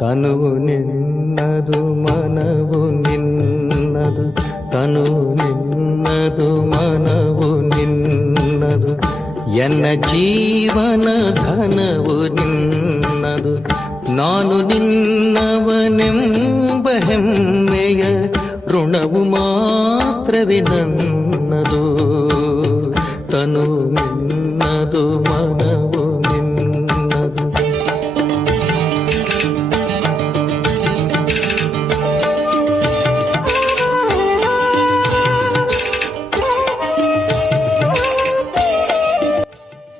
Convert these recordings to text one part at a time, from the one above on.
ತನುವು ನಿನ್ನದು ಮನವು ನಿನ್ನದು, ತನುವು ನಿನ್ನದು ಮನವು ನಿನ್ನದು, ಎನ್ನ ಜೀವನ ಧನವು ನಿನ್ನದು. ನಾನು ನಿನ್ನವನೆಂಬ ಹೆಮ್ಮೆಯ ಋಣವು ಮಾತ್ರವೇ ನನ್ನದು. ತನು ನಿನ್ನದು ಮನವು ನಿನ್ನದು.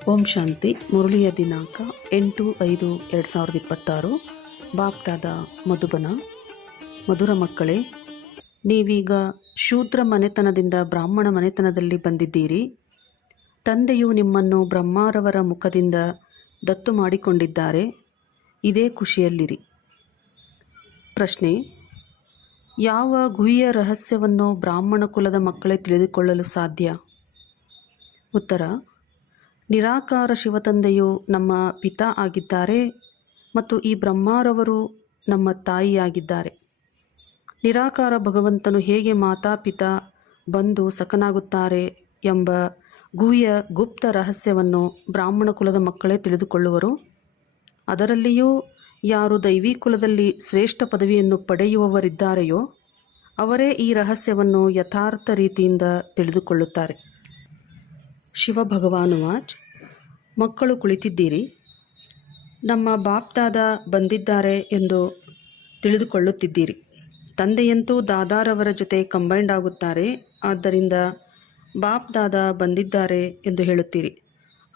ಓಂ ಶಾಂತಿ. ಮುರಳಿಯ ದಿನಾಂಕ 8/5/2026. ಬಾಪ್ದಾದ ಮಧುಬನ. ಮಧುರ ಮಕ್ಕಳೇ, ನೀವೀಗ ಶೂದ್ರ ಮನೆತನದಿಂದ ಬ್ರಾಹ್ಮಣ ಮನೆತನದಲ್ಲಿ ಬಂದಿದ್ದೀರಿ. ತಂದೆಯು ನಿಮ್ಮನ್ನು ಬ್ರಹ್ಮಾರವರ ಮುಖದಿಂದ ದತ್ತು ಮಾಡಿಕೊಂಡಿದ್ದಾರೆ. ಇದೇ ಖುಷಿಯಲ್ಲಿರಿ. ಪ್ರಶ್ನೆ: ಯಾವ ಗುಹ್ಯ ರಹಸ್ಯವನ್ನು ಬ್ರಾಹ್ಮಣ ಕುಲದ ಮಕ್ಕಳೇ ತಿಳಿದುಕೊಳ್ಳಲು ಸಾಧ್ಯ? ಉತ್ತರ: ನಿರಾಕಾರ ಶಿವತಂದೆಯು ನಮ್ಮ ಪಿತಾ ಆಗಿದ್ದಾರೆ ಮತ್ತು ಈ ಬ್ರಹ್ಮಾರವರು ನಮ್ಮ ತಾಯಿಯಾಗಿದ್ದಾರೆ. ನಿರಾಕಾರ ಭಗವಂತನು ಹೇಗೆ ಮಾತಾ ಪಿತಾ ಬಂದು ಸಖನಾಗುತ್ತಾರೆ ಎಂಬ ಗುಹ್ಯ ಗುಪ್ತ ರಹಸ್ಯವನ್ನು ಬ್ರಾಹ್ಮಣ ಕುಲದ ಮಕ್ಕಳೇ ತಿಳಿದುಕೊಳ್ಳುವರು. ಅದರಲ್ಲಿಯೂ ಯಾರು ದೈವಿ ಕುಲದಲ್ಲಿ ಶ್ರೇಷ್ಠ ಪದವಿಯನ್ನು ಪಡೆಯುವವರಿದ್ದಾರೆಯೋ ಅವರೇ ಈ ರಹಸ್ಯವನ್ನು ಯಥಾರ್ಥ ರೀತಿಯಿಂದ ತಿಳಿದುಕೊಳ್ಳುತ್ತಾರೆ. ಶಿವ ಭಗವಾನುವಾಚ್: ಮಕ್ಕಳು ಕುಳಿತಿದ್ದೀರಿ. ನಮ್ಮ ಬಾಪ್ದಾದ ಬಂದಿದ್ದಾರೆ ಎಂದು ತಿಳಿದುಕೊಳ್ಳುತ್ತಿದ್ದೀರಿ. ತಂದೆಯಂತೂ ದಾದಾರವರ ಜೊತೆ ಕಂಬೈಂಡ್ ಆಗುತ್ತಾರೆ. ಆದ್ದರಿಂದ ಬಾಪ್ ದಾದಾ ಬಂದಿದ್ದಾರೆ ಎಂದು ಹೇಳುತ್ತೀರಿ.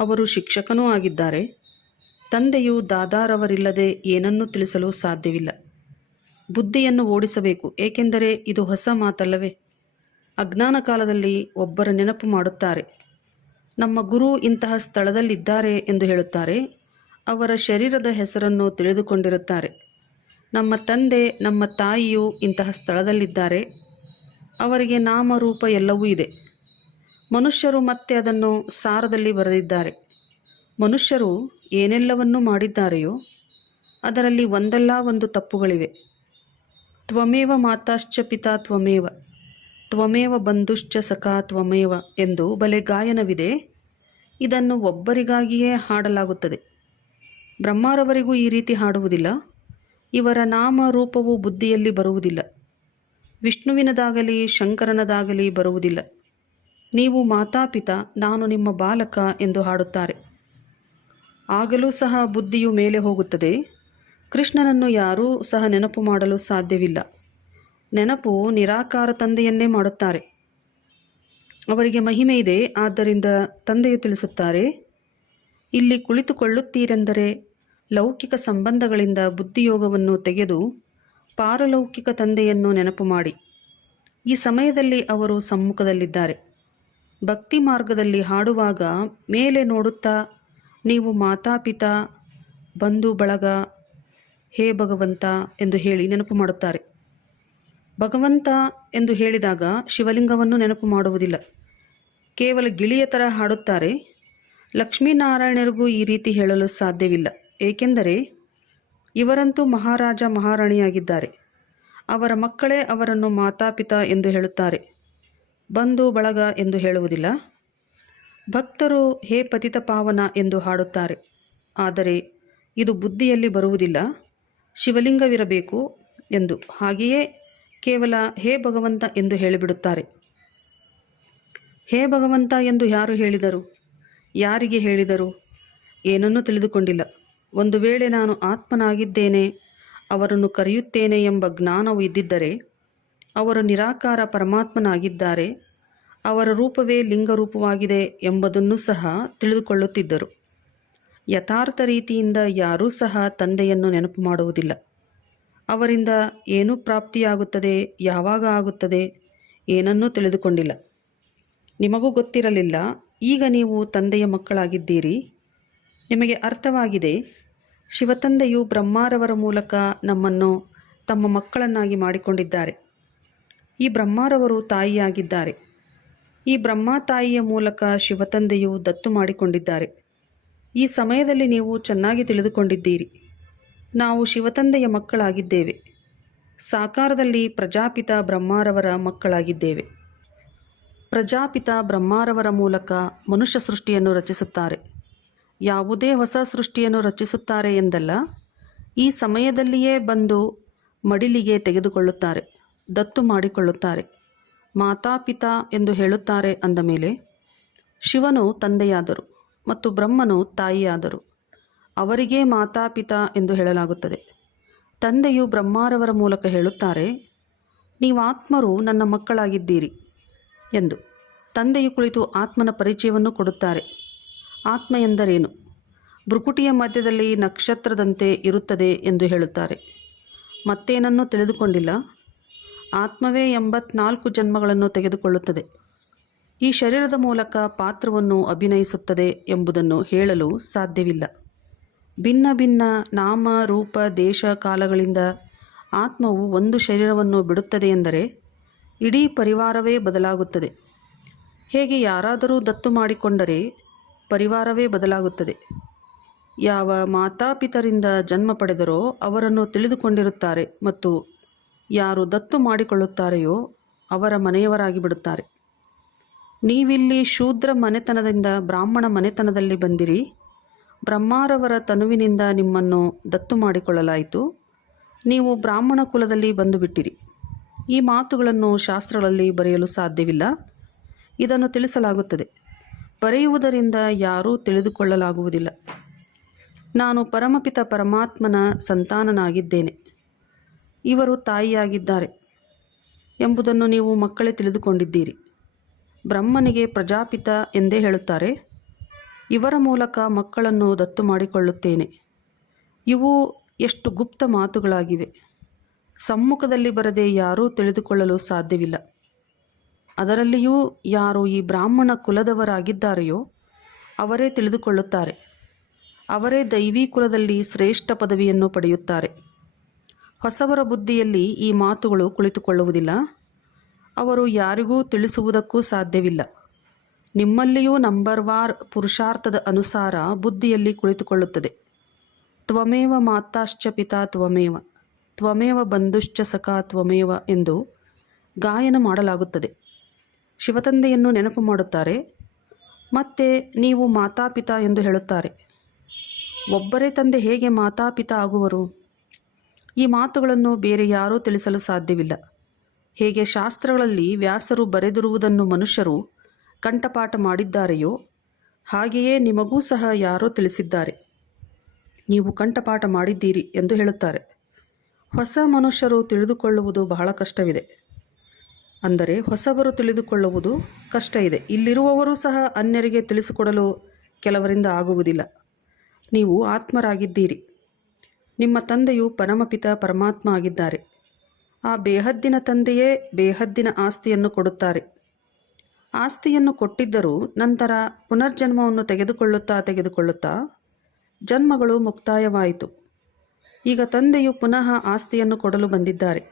ಅವರು ಶಿಕ್ಷಕನೂ ಆಗಿದ್ದಾರೆ. ತಂದೆಯು ದಾದಾರವರಿಲ್ಲದೆ ಏನನ್ನೂ ತಿಳಿಸಲು ಸಾಧ್ಯವಿಲ್ಲ. ಬುದ್ಧಿಯನ್ನು ಓಡಿಸಬೇಕು, ಏಕೆಂದರೆ ಇದು ಹೊಸ ಮಾತಲ್ಲವೇ. ಅಜ್ಞಾನ ಕಾಲದಲ್ಲಿ ಒಬ್ಬರ ನೆನಪು ಮಾಡುತ್ತಾರೆ. ನಮ್ಮ ಗುರು ಇಂತಹ ಸ್ಥಳದಲ್ಲಿದ್ದಾರೆ ಎಂದು ಹೇಳುತ್ತಾರೆ. ಅವರ ಶರೀರದ ಹೆಸರನ್ನು ತಿಳಿದುಕೊಂಡಿರುತ್ತಾರೆ. ನಮ್ಮ ತಂದೆ ನಮ್ಮ ತಾಯಿಯು ಇಂತಹ ಸ್ಥಳದಲ್ಲಿದ್ದಾರೆ. ಅವರಿಗೆ ನಾಮರೂಪ ಎಲ್ಲವೂ ಇದೆ. ಮನುಷ್ಯರು ಮತ್ತೆ ಅದನ್ನು ಸಾರದಲ್ಲಿ ಬರೆದಿದ್ದಾರೆ. ಮನುಷ್ಯರು ಏನೆಲ್ಲವನ್ನೂ ಮಾಡಿದ್ದಾರೆಯೋ ಅದರಲ್ಲಿ ಒಂದಲ್ಲ ಒಂದು ತಪ್ಪುಗಳಿವೆ. ತ್ವಮೇವ ಮಾತಾಶ್ಚ ಪಿತಾ ತ್ವಮೇವ, ತ್ವಮೇವ ಬಂಧುಶ್ಚ ಸಖಾ ತ್ವಮೇವ ಎಂದು ಬಲೆ ಗಾಯನವಿದೆ. ಇದನ್ನು ಒಬ್ಬರಿಗಾಗಿಯೇ ಹಾಡಲಾಗುತ್ತದೆ. ಬ್ರಹ್ಮಾರವರಿಗೂ ಈ ರೀತಿ ಹಾಡುವುದಿಲ್ಲ. ಇವರ ನಾಮರೂಪವು ಬುದ್ಧಿಯಲ್ಲಿ ಬರುವುದಿಲ್ಲ. ವಿಷ್ಣುವಿನದಾಗಲಿ ಶಂಕರನದಾಗಲಿ ಬರುವುದಿಲ್ಲ. ನೀವು ಮಾತಾಪಿತಾ, ನಾನು ನಿಮ್ಮ ಬಾಲಕ ಎಂದು ಹಾಡುತ್ತಾರೆ. ಆಗಲೂ ಸಹ ಬುದ್ಧಿಯು ಮೇಲೆ ಹೋಗುತ್ತದೆ. ಕೃಷ್ಣನನ್ನು ಯಾರೂ ಸಹ ನೆನಪು ಮಾಡಲು ಸಾಧ್ಯವಿಲ್ಲ. ನೆನಪು ನಿರಾಕಾರ ತಂದೆಯನ್ನೇ ಮಾಡುತ್ತಾರೆ. ಅವರಿಗೆ ಮಹಿಮೆ ಇದೆ. ಆದ್ದರಿಂದ ತಂದೆಯು ತಿಳಿಸುತ್ತಾರೆ, ಇಲ್ಲಿ ಕುಳಿತುಕೊಳ್ಳುತ್ತೀರೆಂದರೆ ಲೌಕಿಕ ಸಂಬಂಧಗಳಿಂದ ಬುದ್ಧಿಯೋಗವನ್ನು ತೆಗೆದು ಪಾರಲೌಕಿಕ ತಂದೆಯನ್ನು ನೆನಪು ಮಾಡಿ. ಈ ಸಮಯದಲ್ಲಿ ಅವರು ಸಮ್ಮುಖದಲ್ಲಿದ್ದಾರೆ. ಭಕ್ತಿ ಮಾರ್ಗದಲ್ಲಿ ಹಾಡುವಾಗ ಮೇಲೆ ನೋಡುತ್ತಾ ನೀವು ಮಾತಾಪಿತಾ, ಬಂಧು ಬಳಗ, ಹೇ ಭಗವಂತ ಎಂದು ಹೇಳಿ ನೆನಪು ಮಾಡುತ್ತಾರೆ. ಭಗವಂತ ಎಂದು ಹೇಳಿದಾಗ ಶಿವಲಿಂಗವನ್ನು ನೆನಪು ಮಾಡುವುದಿಲ್ಲ. ಕೇವಲ ಗಿಳಿಯ ಥರ ಹಾಡುತ್ತಾರೆ. ಲಕ್ಷ್ಮೀನಾರಾಯಣರಿಗೂ ಈ ರೀತಿ ಹೇಳಲು ಸಾಧ್ಯವಿಲ್ಲ, ಏಕೆಂದರೆ ಇವರಂತೂ ಮಹಾರಾಜ ಮಹಾರಾಣಿಯಾಗಿದ್ದಾರೆ. ಅವರ ಮಕ್ಕಳೇ ಅವರನ್ನು ಮಾತಾಪಿತಾ ಎಂದು ಹೇಳುತ್ತಾರೆ. ಬಂಧು ಬಳಗ ಎಂದು ಹೇಳುವುದಿಲ್ಲ. ಭಕ್ತರು ಹೇ ಪತಿತ ಪಾವನ ಎಂದು ಹಾಡುತ್ತಾರೆ. ಆದರೆ ಇದು ಬುದ್ಧಿಯಲ್ಲಿ ಬರುವುದಿಲ್ಲ. ಶಿವಲಿಂಗವಿರಬೇಕು ಎಂದು. ಹಾಗೆಯೇ ಕೇವಲ ಹೇ ಭಗವಂತ ಎಂದು ಹೇಳಿಬಿಡುತ್ತಾರೆ. ಹೇ ಭಗವಂತ ಎಂದು ಯಾರು ಹೇಳಿದರು? ಯಾರಿಗೆ ಹೇಳಿದರು? ಏನನ್ನೂ ತಿಳಿದುಕೊಂಡಿಲ್ಲ. ಒಂದು ವೇಳೆ ನಾನು ಆತ್ಮನಾಗಿದ್ದೇನೆ, ಅವರನ್ನು ಕರೆಯುತ್ತೇನೆ ಎಂಬ ಜ್ಞಾನವು ಇದ್ದಿದ್ದರೆ ಅವರು ನಿರಾಕಾರ ಪರಮಾತ್ಮನಾಗಿದ್ದಾರೆ, ಅವರ ರೂಪವೇ ಲಿಂಗರೂಪವಾಗಿದೆ ಎಂಬುದನ್ನು ಸಹ ತಿಳಿದುಕೊಳ್ಳುತ್ತಿದ್ದರು. ಯಥಾರ್ಥ ರೀತಿಯಿಂದ ಯಾರೂ ಸಹ ತಂದೆಯನ್ನು ನೆನಪು ಮಾಡುವುದಿಲ್ಲ. ಅವರಿಂದ ಏನು ಪ್ರಾಪ್ತಿಯಾಗುತ್ತದೆ, ಯಾವಾಗ ಆಗುತ್ತದೆ, ಏನನ್ನೂ ತಿಳಿದುಕೊಂಡಿಲ್ಲ. ನಿಮಗೂ ಗೊತ್ತಿರಲಿಲ್ಲ. ಈಗ ನೀವು ತಂದೆಯ ಮಕ್ಕಳಾಗಿದ್ದೀರಿ. ನಿಮಗೆ ಅರ್ಥವಾಗಿದೆ. ಶಿವತಂದೆಯು ಬ್ರಹ್ಮಾರವರ ಮೂಲಕ ನಮ್ಮನ್ನು ತಮ್ಮ ಮಕ್ಕಳನ್ನಾಗಿ ಮಾಡಿಕೊಂಡಿದ್ದಾರೆ. ಈ ಬ್ರಹ್ಮಾರವರು ತಾಯಿಯಾಗಿದ್ದಾರೆ. ಈ ಬ್ರಹ್ಮ ತಾಯಿಯ ಮೂಲಕ ಶಿವತಂದೆಯು ದತ್ತು ಮಾಡಿಕೊಂಡಿದ್ದಾರೆ. ಈ ಸಮಯದಲ್ಲಿ ನೀವು ಚೆನ್ನಾಗಿ ತಿಳಿದುಕೊಂಡಿದ್ದೀರಿ. ನಾವು ಶಿವತಂದೆಯ ಮಕ್ಕಳಾಗಿದ್ದೇವೆ. ಸಾಕಾರದಲ್ಲಿ ಪ್ರಜಾಪಿತ ಬ್ರಹ್ಮಾರವರ ಮಕ್ಕಳಾಗಿದ್ದೇವೆ. ಪ್ರಜಾಪಿತ ಬ್ರಹ್ಮಾರವರ ಮೂಲಕ ಮನುಷ್ಯ ಸೃಷ್ಟಿಯನ್ನು ರಚಿಸುತ್ತಾರೆ. ಯಾವುದೇ ಹೊಸ ಸೃಷ್ಟಿಯನ್ನು ರಚಿಸುತ್ತಾರೆ ಎಂದಲ್ಲ, ಈ ಸಮಯದಲ್ಲಿಯೇ ಬಂದು ಮಡಿಲಿಗೆ ತೆಗೆದುಕೊಳ್ಳುತ್ತಾರೆ, ದತ್ತು ಮಾಡಿಕೊಳ್ಳುತ್ತಾರೆ. ಮಾತಾಪಿತಾ ಎಂದು ಹೇಳುತ್ತಾರೆ ಅಂದ ಮೇಲೆ ಶಿವನು ತಂದೆಯಾದರು ಮತ್ತು ಬ್ರಹ್ಮನು ತಾಯಿಯಾದರು. ಅವರಿಗೇ ಮಾತಾಪಿತಾ ಎಂದು ಹೇಳಲಾಗುತ್ತದೆ. ತಂದೆಯು ಬ್ರಹ್ಮಾರವರ ಮೂಲಕ ಹೇಳುತ್ತಾರೆ, ನೀವು ಆತ್ಮರು ನನ್ನ ಮಕ್ಕಳಾಗಿದ್ದೀರಿ ಎಂದು. ತಂದೆಯು ಕುಳಿತು ಆತ್ಮನ ಪರಿಚಯವನ್ನು ಕೊಡುತ್ತಾರೆ. ಆತ್ಮ ಎಂದರೇನು? ಭ್ರುಕುಟಿಯ ಮಧ್ಯದಲ್ಲಿ ನಕ್ಷತ್ರದಂತೆ ಇರುತ್ತದೆ ಎಂದು ಹೇಳುತ್ತಾರೆ. ಮತ್ತೇನನ್ನೂ ತಿಳಿದುಕೊಂಡಿಲ್ಲ. ಆತ್ಮವೇ 84 ಜನ್ಮಗಳನ್ನು ತೆಗೆದುಕೊಳ್ಳುತ್ತದೆ. ಈ ಶರೀರದ ಮೂಲಕ ಪಾತ್ರವನ್ನು ಅಭಿನಯಿಸುತ್ತದೆ ಎಂಬುದನ್ನು ಹೇಳಲು ಸಾಧ್ಯವಿಲ್ಲ. ಭಿನ್ನ ಭಿನ್ನ ನಾಮ ರೂಪ ದೇಶ ಕಾಲಗಳಿಂದ ಆತ್ಮವು ಒಂದು ಶರೀರವನ್ನು ಬಿಡುತ್ತದೆ ಎಂದರೆ ಇಡೀ ಪರಿವಾರವೇ ಬದಲಾಗುತ್ತದೆ. ಹೇಗೆ ಯಾರಾದರೂ ದತ್ತು ಮಾಡಿಕೊಂಡರೆ ಪರಿವಾರವೇ ಬದಲಾಗುತ್ತದೆ. ಯಾವ ಮಾತಾಪಿತರಿಂದ ಜನ್ಮ ಪಡೆದರೋ ಅವರನ್ನು ತಿಳಿದುಕೊಂಡಿರುತ್ತಾರೆ ಮತ್ತು ಯಾರು ದತ್ತು ಮಾಡಿಕೊಳ್ಳುತ್ತಾರೆಯೋ ಅವರ ಮನೆಯವರಾಗಿ ಬಿಡುತ್ತಾರೆ. ನೀವಿಲ್ಲಿ ಶೂದ್ರ ಮನೆತನದಿಂದ ಬ್ರಾಹ್ಮಣ ಮನೆತನದಲ್ಲಿ ಬಂದಿರಿ. ಬ್ರಹ್ಮಾರವರ ತನುವಿನಿಂದ ನಿಮ್ಮನ್ನು ದತ್ತು ಮಾಡಿಕೊಳ್ಳಲಾಯಿತು. ನೀವು ಬ್ರಾಹ್ಮಣ ಕುಲದಲ್ಲಿ ಬಂದುಬಿಟ್ಟಿರಿ. ಈ ಮಾತುಗಳನ್ನು ಶಾಸ್ತ್ರಗಳಲ್ಲಿ ಬರೆಯಲು ಸಾಧ್ಯವಿಲ್ಲ. ಇದನ್ನು ತಿಳಿಸಲಾಗುತ್ತದೆ. ಬರೆಯುವುದರಿಂದ ಯಾರೂ ತಿಳಿದುಕೊಳ್ಳಲಾಗುವುದಿಲ್ಲ. ನಾನು ಪರಮಪಿತ ಪರಮಾತ್ಮನ ಸಂತಾನನಾಗಿದ್ದೇನೆ, ಇವರು ತಾಯಿಯಾಗಿದ್ದಾರೆ ಎಂಬುದನ್ನು ನೀವು ಮಕ್ಕಳೇ ತಿಳಿದುಕೊಂಡಿದ್ದೀರಿ. ಬ್ರಹ್ಮನಿಗೆ ಪ್ರಜಾಪಿತ ಎಂದೇ ಹೇಳುತ್ತಾರೆ. ಇವರ ಮೂಲಕ ಮಕ್ಕಳನ್ನು ದತ್ತು ಮಾಡಿಕೊಳ್ಳುತ್ತೇನೆ. ಇವು ಎಷ್ಟು ಗುಪ್ತ ಮಾತುಗಳಾಗಿವೆ. ಸಮ್ಮುಖದಲ್ಲಿ ಬರದೆ ಯಾರೂ ತಿಳಿದುಕೊಳ್ಳಲು ಸಾಧ್ಯವಿಲ್ಲ. ಅದರಲ್ಲಿಯೂ ಯಾರು ಈ ಬ್ರಾಹ್ಮಣ ಕುಲದವರಾಗಿದ್ದಾರೆಯೋ ಅವರೇ ತಿಳಿದುಕೊಳ್ಳುತ್ತಾರೆ. ಅವರೇ ದೈವೀ ಕುಲದಲ್ಲಿ ಶ್ರೇಷ್ಠ ಪದವಿಯನ್ನು ಪಡೆಯುತ್ತಾರೆ. ಹೊಸವರ ಬುದ್ಧಿಯಲ್ಲಿ ಈ ಮಾತುಗಳು ಕುಳಿತುಕೊಳ್ಳುವುದಿಲ್ಲ. ಅವರು ಯಾರಿಗೂ ತಿಳಿಸುವುದಕ್ಕೂ ಸಾಧ್ಯವಿಲ್ಲ. ನಿಮ್ಮಲ್ಲಿಯೂ ನಂಬರ್ವಾರ್ ಪುರುಷಾರ್ಥದ ಅನುಸಾರ ಬುದ್ಧಿಯಲ್ಲಿ ಕುಳಿತುಕೊಳ್ಳುತ್ತದೆ. ತ್ವಮೇವ ಮಾತಾಶ್ಚ ಪಿತಾ ತ್ವಮೇವ, ತ್ವಮೇವ ಬಂಧುಶ್ಚ ಸಖಾ ತ್ವಮೇವ ಎಂದು ಗಾಯನ ಮಾಡಲಾಗುತ್ತದೆ. ಶಿವತಂದೆಯನ್ನು ನೆನಪು ಮಾಡುತ್ತಾರೆ. ಮತ್ತೆ ನೀವು ಮಾತಾಪಿತಾ ಎಂದು ಹೇಳುತ್ತಾರೆ. ಒಬ್ಬರೇ ತಂದೆ ಹೇಗೆ ಮಾತಾಪಿತಾ ಆಗುವರು? ಈ ಮಾತುಗಳನ್ನು ಬೇರೆ ಯಾರೂ ತಿಳಿಸಲು ಸಾಧ್ಯವಿಲ್ಲ. ಹೇಗೆ ಶಾಸ್ತ್ರಗಳಲ್ಲಿ ವ್ಯಾಸರು ಬರೆದಿರುವುದನ್ನು ಮನುಷ್ಯರು ಕಂಠಪಾಠ ಮಾಡಿದ್ದಾರೆಯೋ ಹಾಗೆಯೇ ನಿಮಗೂ ಸಹ ಯಾರೋ ತಿಳಿಸಿದ್ದಾರೆ. ನೀವು ಕಂಠಪಾಠ ಮಾಡಿದ್ದೀರಿ ಎಂದು ಹೇಳುತ್ತಾರೆ. ಹೊಸ ಮನುಷ್ಯರು ತಿಳಿದುಕೊಳ್ಳುವುದು ಬಹಳ ಕಷ್ಟವಿದೆ. ಅಂದರೆ ಹೊಸಬರು ತಿಳಿದುಕೊಳ್ಳುವುದು ಕಷ್ಟ ಇದೆ. ಇಲ್ಲಿರುವವರು ಸಹ ಅನ್ಯರಿಗೆ ತಿಳಿಸಿಕೊಡಲು ಕೆಲವರಿಂದ ಆಗುವುದಿಲ್ಲ. ನೀವು ಆತ್ಮರಾಗಿದ್ದೀರಿ. ನಿಮ್ಮ ತಂದೆಯು ಪರಮಪಿತ ಪರಮಾತ್ಮ ಆಗಿದ್ದಾರೆ. ಆ ಬೇಹದ್ದಿನ ತಂದೆಯೇ ಬೇಹದ್ದಿನ ಆಸ್ತಿಯನ್ನು ಕೊಡುತ್ತಾರೆ. ಆಸ್ತಿಯನ್ನು ಕೊಟ್ಟಿದ್ದರೂ ನಂತರ ಪುನರ್ಜನ್ಮವನ್ನು ತೆಗೆದುಕೊಳ್ಳುತ್ತಾ ಜನ್ಮಗಳು ಮುಕ್ತಾಯವಾಯಿತು. ಈಗ ತಂದೆಯು ಪುನಃ ಆಸ್ತಿಯನ್ನು ಕೊಡಲು ಬಂದಿದ್ದಾರೆ.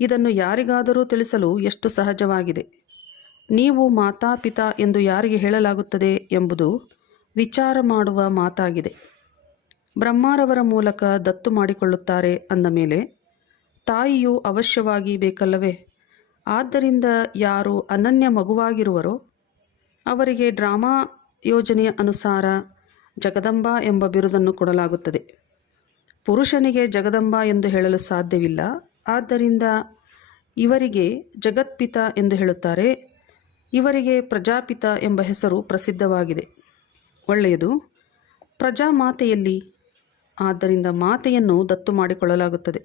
ಇದನ್ನು ಯಾರಿಗಾದರೂ ತಿಳಿಸಲು ಎಷ್ಟು ಸಹಜವಾಗಿದೆ. ನೀವು ಮಾತಾಪಿತಾ ಎಂದು ಯಾರಿಗೆ ಹೇಳಲಾಗುತ್ತದೆ ಎಂಬುದು ವಿಚಾರ ಮಾಡುವ ಮಾತಾಗಿದೆ. ಬ್ರಹ್ಮಾರವರ ಮೂಲಕ ದತ್ತು ಮಾಡಿಕೊಳ್ಳುತ್ತಾರೆ ಅಂದ ಮೇಲೆ ತಾಯಿಯು ಅವಶ್ಯವಾಗಿ ಬೇಕಲ್ಲವೇ? ಆದ್ದರಿಂದ ಯಾರು ಅನನ್ಯ ಮಗುವಾಗಿರುವರೋ ಅವರಿಗೆ ಡ್ರಾಮಾ ಯೋಜನೆಯ ಅನುಸಾರ ಜಗದಂಬಾ ಎಂಬ ಬಿರುದನ್ನು ಕೊಡಲಾಗುತ್ತದೆ. ಪುರುಷನಿಗೆ ಜಗದಂಬಾ ಎಂದು ಹೇಳಲು ಸಾಧ್ಯವಿಲ್ಲ. ಆದ್ದರಿಂದ ಇವರಿಗೆ ಜಗತ್ಪಿತ ಎಂದು ಹೇಳುತ್ತಾರೆ. ಇವರಿಗೆ ಪ್ರಜಾಪಿತ ಎಂಬ ಹೆಸರು ಪ್ರಸಿದ್ಧವಾಗಿದೆ. ಒಳ್ಳೆಯದು. ಪ್ರಜಾಮಾತೆಯಲ್ಲಿ ಆದ್ದರಿಂದ ಮಾತೆಯನ್ನು ದತ್ತು ಮಾಡಿಕೊಳ್ಳಲಾಗುತ್ತದೆ.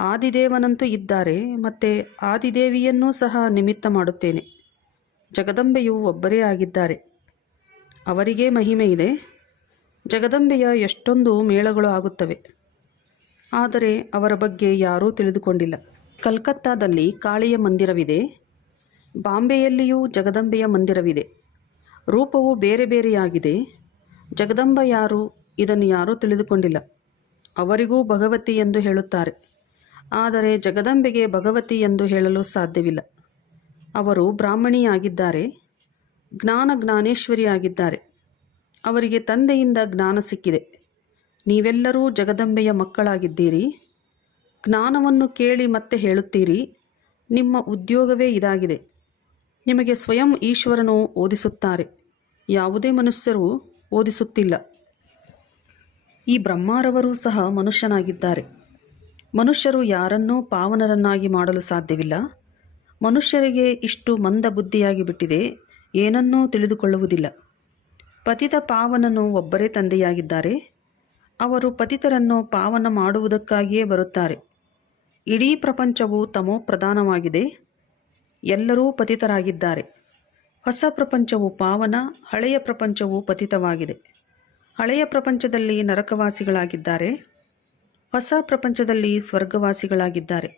ಆದಿದೇವನಂತೂ ಇದ್ದಾರೆ, ಮತ್ತು ಆದಿದೇವಿಯನ್ನೂ ಸಹ ನಿಮಿತ್ತ ಮಾಡುತ್ತೇನೆ. ಜಗದಂಬೆಯು ಒಬ್ಬರೇ ಆಗಿದ್ದಾರೆ. ಅವರಿಗೇ ಮಹಿಮೆ ಇದೆ. ಜಗದಂಬೆಯ ಎಷ್ಟೊಂದು ಮೇಳಗಳು ಆಗುತ್ತವೆ, ಆದರೆ ಅವರ ಬಗ್ಗೆ ಯಾರೂ ತಿಳಿದುಕೊಂಡಿಲ್ಲ. ಕಲ್ಕತ್ತಾದಲ್ಲಿ ಕಾಳಿಯ ಮಂದಿರವಿದೆ. ಬಾಂಬೆಯಲ್ಲಿಯೂ ಜಗದಂಬೆಯ ಮಂದಿರವಿದೆ. ರೂಪವು ಬೇರೆ ಬೇರೆಯಾಗಿದೆ. ಜಗದಂಬ ಯಾರು ಇದನ್ನು ಯಾರೂ ತಿಳಿದುಕೊಂಡಿಲ್ಲ. ಅವರಿಗೂ ಭಗವತಿ ಎಂದು ಹೇಳುತ್ತಾರೆ, ಆದರೆ ಜಗದಂಬೆಗೆ ಭಗವತಿ ಎಂದು ಹೇಳಲು ಸಾಧ್ಯವಿಲ್ಲ. ಅವರು ಬ್ರಾಹ್ಮಣಿಯಾಗಿದ್ದಾರೆ, ಜ್ಞಾನೇಶ್ವರಿಯಾಗಿದ್ದಾರೆ. ಅವರಿಗೆ ತಂದೆಯಿಂದ ಜ್ಞಾನ ಸಿಕ್ಕಿದೆ. ನೀವೆಲ್ಲರೂ ಜಗದಂಬೆಯ ಮಕ್ಕಳಾಗಿದ್ದೀರಿ. ಜ್ಞಾನವನ್ನು ಕೇಳಿ ಮತ್ತೆ ಹೇಳುತ್ತೀರಿ. ನಿಮ್ಮ ಉದ್ಯೋಗವೇ ಇದಾಗಿದೆ. ನಿಮಗೆ ಸ್ವಯಂ ಈಶ್ವರನು ಓದಿಸುತ್ತಾರೆ, ಯಾವುದೇ ಮನುಷ್ಯರು ಓದಿಸುತ್ತಿಲ್ಲ. ಈ ಬ್ರಹ್ಮಾರವರು ಸಹ ಮನುಷ್ಯನಾಗಿದ್ದಾರೆ. ಮನುಷ್ಯರು ಯಾರನ್ನೂ ಪಾವನರನ್ನಾಗಿ ಮಾಡಲು ಸಾಧ್ಯವಿಲ್ಲ. ಮನುಷ್ಯರಿಗೆ ಇಷ್ಟು ಮಂದ ಬುದ್ಧಿಯಾಗಿ ಬಿಟ್ಟಿದೆ, ಏನನ್ನೂ ತಿಳಿದುಕೊಳ್ಳುವುದಿಲ್ಲ. ಪತಿತ ಪಾವನನು ಒಬ್ಬರೇ ತಂದೆಯಾಗಿದ್ದಾರೆ. ಅವರು ಪತಿತರನ್ನು ಪಾವನ ಮಾಡುವುದಕ್ಕಾಗಿಯೇ ಬರುತ್ತಾರೆ. ಇಡೀ ಪ್ರಪಂಚವು ತಮೋಪ್ರಧಾನವಾಗಿದೆ. ಎಲ್ಲರೂ ಪತಿತರಾಗಿದ್ದಾರೆ. ಹೊಸ ಪ್ರಪಂಚವು ಪಾವನ, ಹಳೆಯ ಪ್ರಪಂಚವು ಪತಿತವಾಗಿದೆ. ಹಳೆಯ ಪ್ರಪಂಚದಲ್ಲಿ ನರಕವಾಸಿಗಳಾಗಿದ್ದಾರೆ, ಹೊಸ ಪ್ರಪಂಚದಲ್ಲಿ ಸ್ವರ್ಗವಾಸಿಗಳಾಗಿದ್ದಾರೆ.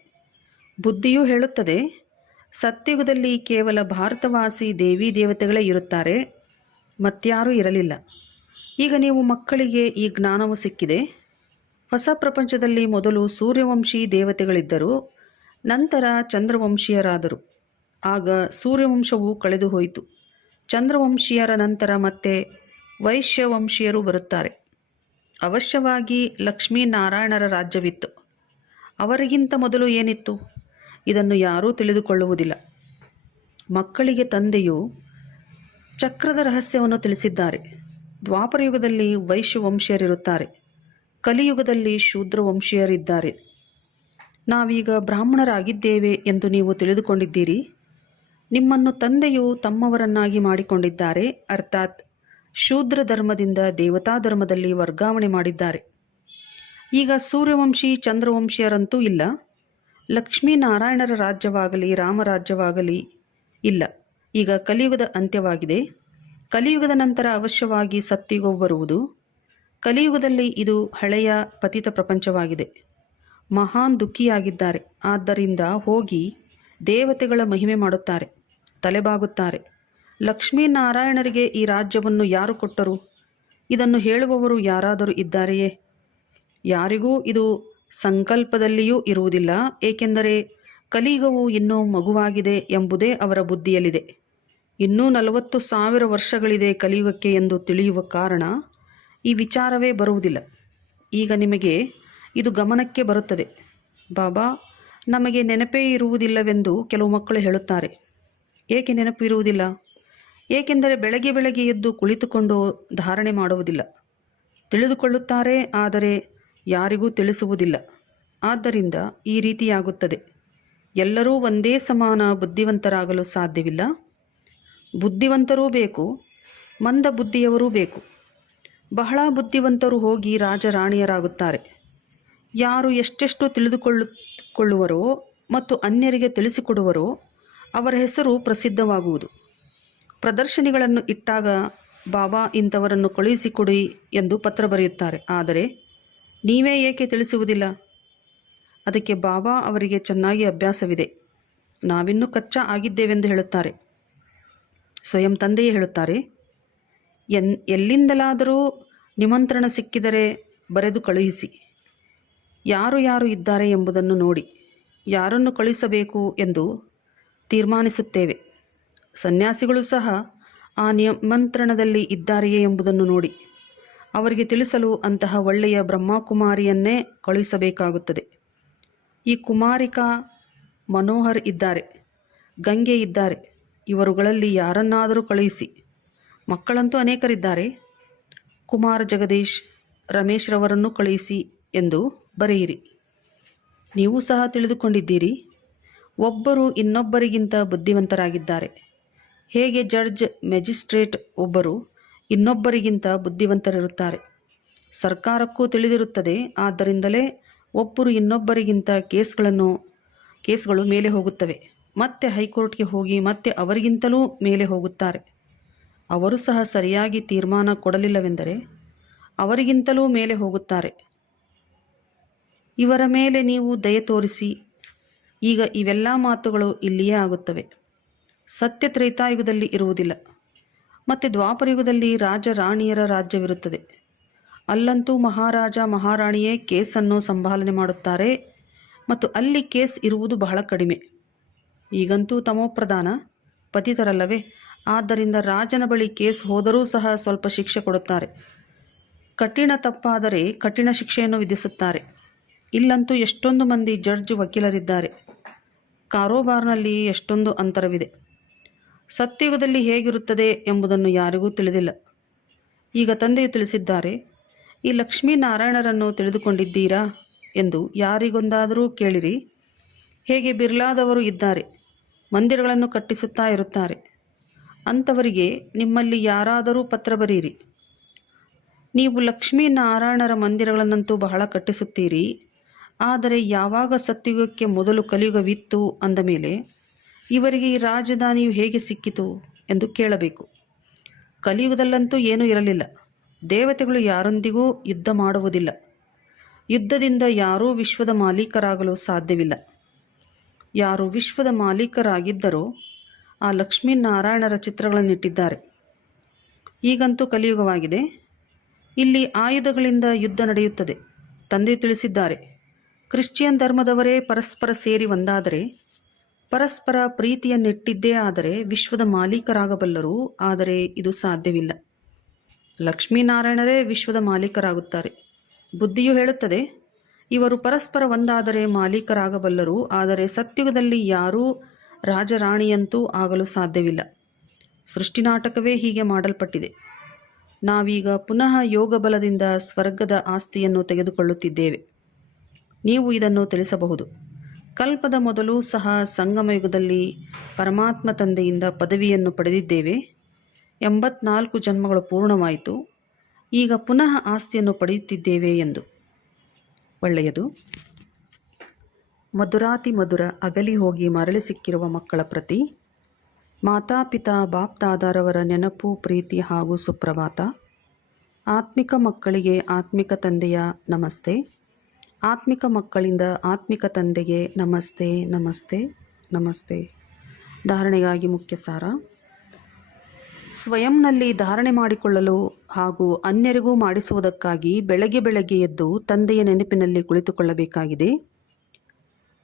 ಬುದ್ಧಿಯೂ ಹೇಳುತ್ತದೆ, ಸತ್ಯುಗದಲ್ಲಿ ಕೇವಲ ಭಾರತವಾಸಿ ದೇವಿ ದೇವತೆಗಳೇ ಇರುತ್ತಾರೆ, ಮತ್ಯಾರೂ ಇರಲಿಲ್ಲ. ಈಗ ನೀವು ಮಕ್ಕಳಿಗೆ ಈ ಜ್ಞಾನವು ಸಿಕ್ಕಿದೆ. ಹೊಸ ಪ್ರಪಂಚದಲ್ಲಿ ಮೊದಲು ಸೂರ್ಯವಂಶಿ ದೇವತೆಗಳಿದ್ದರು, ನಂತರ ಚಂದ್ರವಂಶೀಯರಾದರು. ಆಗ ಸೂರ್ಯವಂಶವು ಕಳೆದು ಹೋಯಿತು. ಚಂದ್ರವಂಶೀಯರ ನಂತರ ಮತ್ತೆ ವೈಶ್ಯವಂಶೀಯರು ಬರುತ್ತಾರೆ. ಅವಶ್ಯವಾಗಿ ಲಕ್ಷ್ಮೀನಾರಾಯಣರ ರಾಜ್ಯವಿತ್ತು. ಅವರಿಗಿಂತ ಮೊದಲು ಏನಿತ್ತು? ಇದನ್ನು ಯಾರೂ ತಿಳಿದುಕೊಳ್ಳುವುದಿಲ್ಲ. ಮಕ್ಕಳಿಗೆ ತಂದೆಯು ಚಕ್ರದ ರಹಸ್ಯವನ್ನು ತಿಳಿಸಿದ್ದಾರೆ. ದ್ವಾಪರಯುಗದಲ್ಲಿ ವೈಶ್ಯವಂಶೀಯರಿರುತ್ತಾರೆ, ಕಲಿಯುಗದಲ್ಲಿ ಶೂದ್ರವಂಶೀಯರಿದ್ದಾರೆ. ನಾವೀಗ ಬ್ರಾಹ್ಮಣರಾಗಿದ್ದೇವೆ ಎಂದು ನೀವು ತಿಳಿದುಕೊಂಡಿದ್ದೀರಿ. ನಿಮ್ಮನ್ನು ತಂದೆಯು ತಮ್ಮವರನ್ನಾಗಿ ಮಾಡಿಕೊಂಡಿದ್ದಾರೆ, ಅರ್ಥಾತ್ ಶೂದ್ರ ಧರ್ಮದಿಂದ ದೇವತಾ ಧರ್ಮದಲ್ಲಿ ವರ್ಗಾವಣೆ ಮಾಡಿದ್ದಾರೆ. ಈಗ ಸೂರ್ಯವಂಶಿ ಚಂದ್ರವಂಶೀಯರಂತೂ ಇಲ್ಲ. ಲಕ್ಷ್ಮೀನಾರಾಯಣರ ರಾಜ್ಯವಾಗಲಿ ರಾಮರಾಜ್ಯವಾಗಲಿ ಇಲ್ಲ. ಈಗ ಕಲಿಯುಗದ ಅಂತ್ಯವಾಗಿದೆ. ಕಲಿಯುಗದ ನಂತರ ಅವಶ್ಯವಾಗಿ ಸತ್ಯುಗವು ಬರುವುದು. ಕಲಿಯುಗದಲ್ಲಿ ಇದು ಹಳೆಯ ಪತಿತ ಪ್ರಪಂಚವಾಗಿದೆ. ಮಹಾನ್ ದುಃಖಿಯಾಗಿದ್ದಾರೆ. ಆದ್ದರಿಂದ ಹೋಗಿ ದೇವತೆಗಳ ಮಹಿಮೆ ಮಾಡುತ್ತಾರೆ, ತಲೆಬಾಗುತ್ತಾರೆ. ಲಕ್ಷ್ಮೀನಾರಾಯಣರಿಗೆ ಈ ರಾಜ್ಯವನ್ನು ಯಾರು ಕೊಟ್ಟರು? ಇದನ್ನು ಹೇಳುವವರು ಯಾರಾದರೂ ಇದ್ದಾರೆಯೇ? ಯಾರಿಗೂ ಇದು ಸಂಕಲ್ಪದಲ್ಲಿಯೂ ಇರುವುದಿಲ್ಲ, ಏಕೆಂದರೆ ಕಲಿಯುಗವು ಇನ್ನೂ ಮಗುವಾಗಿದೆ ಎಂಬುದೇ ಅವರ ಬುದ್ಧಿಯಲ್ಲಿದೆ. ಇನ್ನೂ 40,000 ವರ್ಷಗಳಿದೆ ಕಲಿಯುಗಕ್ಕೆ ಎಂದು ತಿಳಿಯುವ ಕಾರಣ ಈ ವಿಚಾರವೇ ಬರುವುದಿಲ್ಲ. ಈಗ ನಿಮಗೆ ಇದು ಗಮನಕ್ಕೆ ಬರುತ್ತದೆ. ಬಾಬಾ, ನಮಗೆ ನೆನಪೇ ಇರುವುದಿಲ್ಲವೆಂದು ಕೆಲವು ಮಕ್ಕಳು ಹೇಳುತ್ತಾರೆ. ಏಕೆ ನೆನಪು ಇರುವುದಿಲ್ಲ? ಏಕೆಂದರೆ ಬೆಳಗ್ಗೆ ಬೆಳಗ್ಗೆ ಎದ್ದು ಕುಳಿತುಕೊಂಡು ಧಾರಣೆ ಮಾಡುವುದಿಲ್ಲ. ತಿಳಿದುಕೊಳ್ಳುತ್ತಾರೆ, ಆದರೆ ಯಾರಿಗೂ ತಿಳಿಸುವುದಿಲ್ಲ. ಆದ್ದರಿಂದ ಈ ರೀತಿಯಾಗುತ್ತದೆ. ಎಲ್ಲರೂ ಒಂದೇ ಸಮಾನ ಬುದ್ಧಿವಂತರಾಗಲು ಸಾಧ್ಯವಿಲ್ಲ. ಬುದ್ಧಿವಂತರೂ ಬೇಕು, ಮಂದ ಬುದ್ಧಿಯವರೂ ಬೇಕು. ಬಹಳ ಬುದ್ಧಿವಂತರು ಹೋಗಿ ರಾಜರಾಣಿಯರಾಗುತ್ತಾರೆ. ಯಾರು ಎಷ್ಟೆಷ್ಟು ತಿಳಿದುಕೊಳ್ಳುವರೋ ಮತ್ತು ಅನ್ಯರಿಗೆ ತಿಳಿಸಿಕೊಡುವರೋ ಅವರ ಹೆಸರು ಪ್ರಸಿದ್ಧವಾಗುವುದು. ಪ್ರದರ್ಶನಿಗಳನ್ನು ಇಟ್ಟಾಗ ಬಾಬಾ ಇಂಥವರನ್ನು ಕಳುಹಿಸಿಕೊಡಿ ಎಂದು ಪತ್ರ ಬರೆಯುತ್ತಾರೆ. ಆದರೆ ನೀವೇ ಏಕೆ ತಿಳಿಸುವುದಿಲ್ಲ? ಅದಕ್ಕೆ ಬಾಬಾ ಅವರಿಗೆ ಚೆನ್ನಾಗಿ ಅಭ್ಯಾಸವಿದೆ. ನಾವಿನ್ನೂ ಕಚ್ಚಾ ಆಗಿದ್ದೇವೆಂದು ಹೇಳುತ್ತಾರೆ. ಸ್ವಯಂ ತಂದೆಯೇ ಹೇಳುತ್ತಾರೆ, ಎಲ್ಲಿಂದಲಾದರೂ ನಿಮಂತ್ರಣ ಸಿಕ್ಕಿದರೆ ಬರೆದು ಕಳುಹಿಸಿ. ಯಾರು ಯಾರು ಇದ್ದಾರೆ ಎಂಬುದನ್ನು ನೋಡಿ ಯಾರನ್ನು ಕಳುಹಿಸಬೇಕು ಎಂದು ತೀರ್ಮಾನಿಸುತ್ತೇವೆ. ಸನ್ಯಾಸಿಗಳು ಸಹ ಆ ನಿಮಂತ್ರಣದಲ್ಲಿ ಇದ್ದಾರೆಯೇ ಎಂಬುದನ್ನು ನೋಡಿ ಅವರಿಗೆ ತಿಳಿಸಲು ಅಂತಹ ಒಳ್ಳೆಯ ಬ್ರಹ್ಮಕುಮಾರಿಯನ್ನೇ ಕಳುಹಿಸಬೇಕಾಗುತ್ತದೆ. ಈ ಕುಮಾರಿಕಾ ಮನೋಹರ್ ಇದ್ದಾರೆ, ಗಂಗೆ ಇದ್ದಾರೆ. ಇವರುಗಳಲ್ಲಿ ಯಾರನ್ನಾದರೂ ಕಳುಹಿಸಿ. ಮಕ್ಕಳಂತೂ ಅನೇಕರಿದ್ದಾರೆ. ಕುಮಾರ್, ಜಗದೀಶ್, ರಮೇಶ್ ರವರನ್ನು ಕಳುಹಿಸಿ ಎಂದು ಬರೆಯಿರಿ. ನೀವು ಸಹ ತಿಳಿದುಕೊಂಡಿದ್ದೀರಿ, ಒಬ್ಬರು ಇನ್ನೊಬ್ಬರಿಗಿಂತ ಬುದ್ಧಿವಂತರಾಗಿದ್ದಾರೆ. ಹೇಗೆ ಜಡ್ಜ್, ಮ್ಯಾಜಿಸ್ಟ್ರೇಟ್ ಒಬ್ಬರು ಇನ್ನೊಬ್ಬರಿಗಿಂತ ಬುದ್ಧಿವಂತರಿರುತ್ತಾರೆ. ಸರ್ಕಾರಕ್ಕೂ ತಿಳಿದಿರುತ್ತದೆ. ಆದ್ದರಿಂದಲೇ ಒಬ್ಬರು ಇನ್ನೊಬ್ಬರಿಗಿಂತ ಕೇಸ್ಗಳು ಮೇಲೆ ಹೋಗುತ್ತವೆ. ಮತ್ತೆ ಹೈಕೋರ್ಟ್ಗೆ ಹೋಗಿ ಮತ್ತೆ ಅವರಿಗಿಂತಲೂ ಮೇಲೆ ಹೋಗುತ್ತಾರೆ. ಅವರು ಸಹ ಸರಿಯಾಗಿ ತೀರ್ಮಾನ ಕೊಡಲಿಲ್ಲವೆಂದರೆ ಅವರಿಗಿಂತಲೂ ಮೇಲೆ ಹೋಗುತ್ತಾರೆ. ಇವರ ಮೇಲೆ ನೀವು ದಯೆ ತೋರಿಸಿ. ಈಗ ಇವೆಲ್ಲ ಮಾತುಗಳು ಇಲ್ಲಿಯೇ ಆಗುತ್ತವೆ. ಸತ್ಯ ತ್ರೇತಾಯುಗದಲ್ಲಿ ಇರುವುದಿಲ್ಲ. ಮತ್ತು ದ್ವಾಪರಯುಗದಲ್ಲಿ ರಾಜರಾಣಿಯರ ರಾಜ್ಯವಿರುತ್ತದೆ. ಅಲ್ಲಂತೂ ಮಹಾರಾಜ ಮಹಾರಾಣಿಯೇ ಕೇಸನ್ನು ಸಂಭಾಲನೆ ಮಾಡುತ್ತಾರೆ ಮತ್ತು ಅಲ್ಲಿ ಕೇಸ್ ಇರುವುದು ಬಹಳ ಕಡಿಮೆ. ಈಗಂತೂ ತಮೋಪ್ರಧಾನ, ಪತಿತರಲ್ಲವೇ? ಆದ್ದರಿಂದ ರಾಜನ ಬಳಿ ಕೇಸ್ ಹೋದರೂ ಸಹ ಸ್ವಲ್ಪ ಶಿಕ್ಷೆ ಕೊಡುತ್ತಾರೆ. ಕಠಿಣ ತಪ್ಪಾದರೆ ಕಠಿಣ ಶಿಕ್ಷೆಯನ್ನು ವಿಧಿಸುತ್ತಾರೆ. ಇಲ್ಲಂತೂ ಎಷ್ಟೊಂದು ಮಂದಿ ಜಡ್ಜ್ ವಕೀಲರಿದ್ದಾರೆ. ಕಾರೋಬಾರ್ನಲ್ಲಿ ಎಷ್ಟೊಂದು ಅಂತರವಿದೆ. ಸತ್ಯಯುಗದಲ್ಲಿ ಹೇಗಿರುತ್ತದೆ ಎಂಬುದನ್ನು ಯಾರಿಗೂ ತಿಳಿದಿಲ್ಲ. ಈಗ ತಂದೆಯು ತಿಳಿಸಿದ್ದಾರೆ, ಈ ಲಕ್ಷ್ಮೀನಾರಾಯಣರನ್ನು ತಿಳಿದುಕೊಂಡಿದ್ದೀರಾ ಎಂದು ಯಾರಿಗೊಂದಾದರೂ ಕೇಳಿರಿ. ಹೇಗೆ ಬಿರ್ಲಾದವರು ಇದ್ದಾರೆ, ಮಂದಿರಗಳನ್ನು ಕಟ್ಟಿಸುತ್ತಾ ಇರುತ್ತಾರೆ. ಅಂಥವರಿಗೆ ನಿಮ್ಮಲ್ಲಿ ಯಾರಾದರೂ ಪತ್ರ ಬರೆಯಿರಿ. ನೀವು ಲಕ್ಷ್ಮೀನಾರಾಯಣರ ಮಂದಿರಗಳನ್ನಂತೂ ಬಹಳ ಕಟ್ಟಿಸುತ್ತೀರಿ, ಆದರೆ ಯಾವಾಗ ಸತ್ಯುಗಕ್ಕೆ ಮೊದಲು ಕಲಿಯುಗವಿತ್ತು ಅಂದ ಮೇಲೆ ಇವರಿಗೆ ಈ ರಾಜಧಾನಿಯು ಹೇಗೆ ಸಿಕ್ಕಿತು ಎಂದು ಕೇಳಬೇಕು. ಕಲಿಯುಗದಲ್ಲಂತೂ ಏನೂ ಇರಲಿಲ್ಲ. ದೇವತೆಗಳು ಯಾರೊಂದಿಗೂ ಯುದ್ಧ ಮಾಡುವುದಿಲ್ಲ. ಯುದ್ಧದಿಂದ ಯಾರೂ ವಿಶ್ವದ ಮಾಲೀಕರಾಗಲು ಸಾಧ್ಯವಿಲ್ಲ. ಯಾರು ವಿಶ್ವದ ಮಾಲೀಕರಾಗಿದ್ದರೋ ಆ ಲಕ್ಷ್ಮೀನಾರಾಯಣರ ಚಿತ್ರಗಳನ್ನಿಟ್ಟಿದ್ದಾರೆ. ಈಗಂತೂ ಕಲಿಯುಗವಾಗಿದೆ. ಇಲ್ಲಿ ಆಯುಧಗಳಿಂದ ಯುದ್ಧ ನಡೆಯುತ್ತದೆ. ತಂದೆಯು ತಿಳಿಸಿದ್ದಾರೆ, ಕ್ರಿಶ್ಚಿಯನ್ ಧರ್ಮದವರೇ ಪರಸ್ಪರ ಸೇರಿ ಒಂದಾದರೆ, ಪರಸ್ಪರ ಪ್ರೀತಿಯನ್ನಿಟ್ಟಿದ್ದೇ ಆದರೆ ವಿಶ್ವದ ಮಾಲೀಕರಾಗಬಲ್ಲರು. ಆದರೆ ಇದು ಸಾಧ್ಯವಿಲ್ಲ. ಲಕ್ಷ್ಮೀನಾರಾಯಣರೇ ವಿಶ್ವದ ಮಾಲೀಕರಾಗುತ್ತಾರೆ. ಬುದ್ಧಿಯು ಹೇಳುತ್ತದೆ, ಇವರು ಪರಸ್ಪರ ಒಂದಾದರೆ ಮಾಲೀಕರಾಗಬಲ್ಲರು. ಆದರೆ ಸತ್ಯುಗದಲ್ಲಿ ಯಾರೂ ರಾಜರಾಣಿಯಂತೂ ಆಗಲು ಸಾಧ್ಯವಿಲ್ಲ. ಸೃಷ್ಟಿ ನಾಟಕವೇ ಹೀಗೆ ಮಾಡಲ್ಪಟ್ಟಿದೆ. ನಾವೀಗ ಪುನಃ ಯೋಗ ಬಲದಿಂದ ಸ್ವರ್ಗದ ಆಸ್ತಿಯನ್ನು ತೆಗೆದುಕೊಳ್ಳುತ್ತಿದ್ದೇವೆ. ನೀವು ಇದನ್ನು ತಿಳಿಸಬಹುದು. ಕಲ್ಪದ ಮೊದಲು ಸಹ ಸಂಗಮಯುಗದಲ್ಲಿ ಪರಮಾತ್ಮ ತಂದೆಯಿಂದ ಪದವಿಯನ್ನು ಪಡೆದಿದ್ದೇವೆ. 84 ಜನ್ಮಗಳು ಪೂರ್ಣವಾಯಿತು. ಈಗ ಪುನಃ ಆಸ್ತಿಯನ್ನು ಪಡೆಯುತ್ತಿದ್ದೇವೆ ಎಂದು. ಒಳ್ಳೆಯದು. ಮಧುರಾತಿ ಮಧುರ ಅಗಲಿ ಹೋಗಿ ಮರಳಿ ಸಿಕ್ಕಿರುವ ಮಕ್ಕಳ ಪ್ರತಿ ಮಾತಾಪಿತಾ ಬಾಪ್ದಾದಾರವರ ನೆನಪು, ಪ್ರೀತಿ ಹಾಗೂ ಸುಪ್ರಭಾತ. ಆತ್ಮಿಕ ಮಕ್ಕಳಿಗೆ ಆತ್ಮಿಕ ತಂದೆಯ ನಮಸ್ತೆ. ಆತ್ಮಿಕ ಮಕ್ಕಳಿಂದ ಆತ್ಮಿಕ ತಂದೆಗೆ ನಮಸ್ತೆ ನಮಸ್ತೆ ನಮಸ್ತೆ. ಧಾರಣೆಗಾಗಿ ಮುಖ್ಯ ಸಾರ. ಸ್ವಯಂನಲ್ಲಿ ಧಾರಣೆ ಮಾಡಿಕೊಳ್ಳಲು ಹಾಗೂ ಅನ್ಯರಿಗೂ ಮಾಡಿಸುವುದಕ್ಕಾಗಿ ಬೆಳಗ್ಗೆ ಬೆಳಗ್ಗೆ ಎದ್ದು ತಂದೆಯ ನೆನಪಿನಲ್ಲಿ ಕುಳಿತುಕೊಳ್ಳಬೇಕಾಗಿದೆ.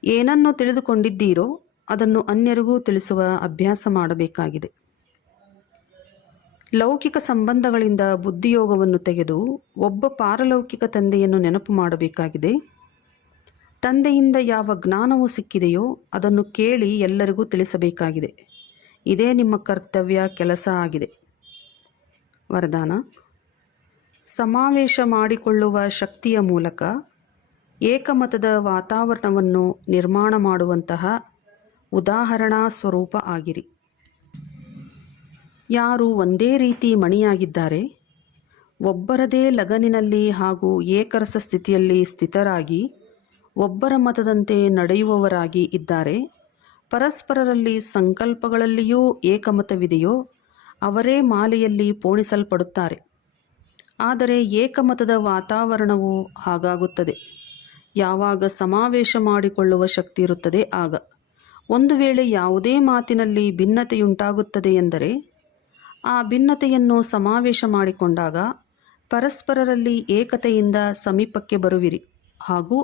ಏನನ್ನು ತಿಳಿದುಕೊಂಡಿದ್ದೀರೋ ಅದನ್ನು ಅನ್ಯರಿಗೂ ತಿಳಿಸುವ ಅಭ್ಯಾಸ ಮಾಡಬೇಕಾಗಿದೆ. ಲೌಕಿಕ ಸಂಬಂಧಗಳಿಂದ ಬುದ್ಧಿಯೋಗವನ್ನು ತೆಗೆದು ಒಬ್ಬ ಪಾರಲೌಕಿಕ ತಂದೆಯನ್ನು ನೆನಪು ಮಾಡಬೇಕಾಗಿದೆ. ತಂದೆಯಿಂದ ಯಾವ ಜ್ಞಾನವು ಸಿಕ್ಕಿದೆಯೋ ಅದನ್ನು ಕೇಳಿ ಎಲ್ಲರಿಗೂ ತಿಳಿಸಬೇಕಾಗಿದೆ. ಇದೇ ನಿಮ್ಮ ಕರ್ತವ್ಯ, ಕೆಲಸ ಆಗಿದೆ. ವರದಾನ: ಸಮಾವೇಶ ಮಾಡಿಕೊಳ್ಳುವ ಶಕ್ತಿಯ ಮೂಲಕ ಏಕಮತದ ವಾತಾವರಣವನ್ನು ನಿರ್ಮಾಣ ಮಾಡುವಂತಹ ಉದಾಹರಣಾ ಸ್ವರೂಪ ಆಗಿರಿ. ಯಾರು ಒಂದೇ ರೀತಿ ಮಣಿಯಾಗಿದ್ದಾರೆ, ಒಬ್ಬರದೇ ಲಗನಿನಲ್ಲಿ ಹಾಗೂ ಏಕರಸ ಸ್ಥಿತಿಯಲ್ಲಿ ಸ್ಥಿತರಾಗಿ ಒಬ್ಬರ ಮತದಂತೆ ನಡೆಯುವವರಾಗಿ ಇದ್ದಾರೆ, ಪರಸ್ಪರರಲ್ಲಿ ಸಂಕಲ್ಪಗಳಲ್ಲಿಯೂ ಏಕಮತವಿದೆಯೋ ಅವರೇ ಮಾಲೆಯಲ್ಲಿ ಪೋಣಿಸಲ್ಪಡುತ್ತಾರೆ. ಆದರೆ ಏಕಮತದ ವಾತಾವರಣವು ಹಾಗಾಗುತ್ತದೆ ಯಾವಾಗ ಸಮಾವೇಶ ಮಾಡಿಕೊಳ್ಳುವ ಶಕ್ತಿ ಇರುತ್ತದೆ. ಆಗ ಒಂದು ವೇಳೆ ಯಾವುದೇ ಮಾತಿನಲ್ಲಿ ಭಿನ್ನತೆಯುಂಟಾಗುತ್ತದೆ ಎಂದರೆ ಆ ಭಿನ್ನತೆಯನ್ನು ಸಮಾವೇಶ ಮಾಡಿಕೊಂಡಾಗ ಪರಸ್ಪರರಲ್ಲಿ ಏಕತೆಯಿಂದ ಸಮೀಪಕ್ಕೆ ಬರುವಿರಿ ಹಾಗೂ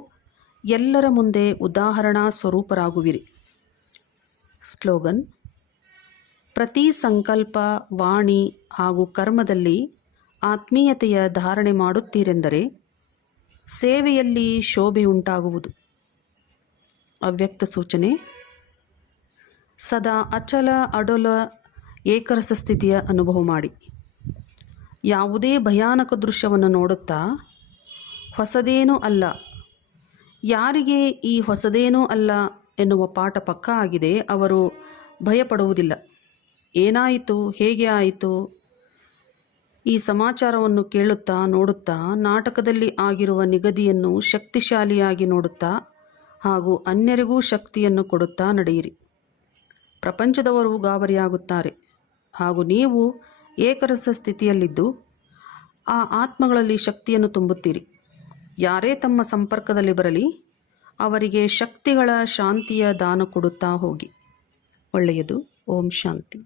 ಎಲ್ಲರ ಮುಂದೆ ಉದಾಹರಣಾ ಸ್ವರೂಪರಾಗುವಿರಿ. ಸ್ಲೋಗನ್: ಪ್ರತಿ ಸಂಕಲ್ಪ, ವಾಣಿ ಹಾಗೂ ಕರ್ಮದಲ್ಲಿ ಆತ್ಮೀಯತೆಯ ಧಾರಣೆ ಮಾಡುತ್ತೀರೆಂದರೆ ಸೇವೆಯಲ್ಲಿ ಶೋಭೆಯುಂಟಾಗುವುದು. ಅವ್ಯಕ್ತ ಸೂಚನೆ: ಸದಾ ಅಚಲ ಅಡಲ ಏಕರಸ ಸ್ಥಿತಿಯ ಅನುಭವ ಮಾಡಿ. ಯಾವುದೇ ಭಯಾನಕ ದೃಶ್ಯವನ್ನು ನೋಡುತ್ತಾ ಹೊಸದೇನೂ ಅಲ್ಲ, ಯಾರಿಗೆ ಈ ಹೊಸದೇನೂ ಅಲ್ಲ ಎನ್ನುವ ಪಾಠ ಪಕ್ಕಾ ಆಗಿದೆ ಅವರು ಭಯಪಡುವುದಿಲ್ಲ. ಏನಾಯಿತು, ಹೇಗೆ ಆಯಿತು, ಈ ಸಮಾಚಾರವನ್ನು ಕೇಳುತ್ತಾ ನೋಡುತ್ತಾ ನಾಟಕದಲ್ಲಿ ಆಗಿರುವ ನಿಗದಿಯನ್ನು ಶಕ್ತಿಶಾಲಿಯಾಗಿ ನೋಡುತ್ತಾ ಹಾಗೂ ಅನ್ಯರಿಗೂ ಶಕ್ತಿಯನ್ನು ಕೊಡುತ್ತಾ ನಡೆಯಿರಿ. ಪ್ರಪಂಚದವರು ಗಾಬರಿಯಾಗುತ್ತಾರೆ ಹಾಗೂ ನೀವು ಏಕರಸ ಸ್ಥಿತಿಯಲ್ಲಿದ್ದು ಆ ಆತ್ಮಗಳಲ್ಲಿ ಶಕ್ತಿಯನ್ನು ತುಂಬುತ್ತೀರಿ. ಯಾರೇ ತಮ್ಮ ಸಂಪರ್ಕದಲ್ಲಿ ಬರಲಿ ಅವರಿಗೆ ಶಕ್ತಿಗಳ ಶಾಂತಿಯ ದಾನ ಕೊಡುತ್ತಾ ಹೋಗಿ. ಒಳ್ಳೆಯದು. ಓಂ ಶಾಂತಿ.